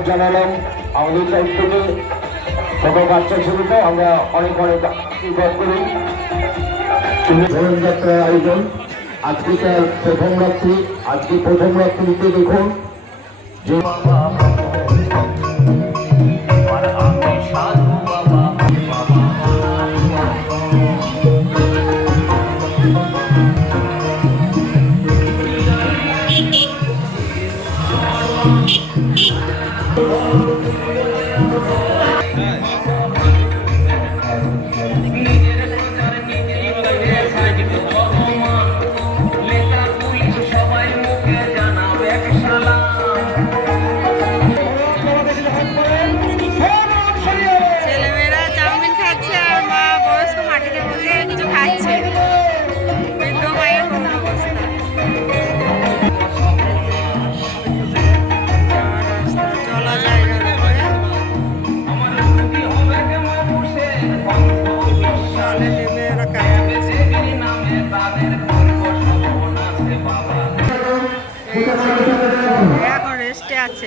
ধন্যবাদ জানালাম আমাদের সাইড থেকে। ছোট বাচ্চা ছবিতে আমরা অনেক অনেক আশীর্বাদ করি। যাত্রার আয়োজন। আজকে তার প্রথম রাত্রি। আজকে প্রথম রাত্রিতে দেখুন যে oh you. এখন রেস্টে আছে।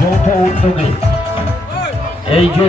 যৌথ উদ্যোগে। এই যে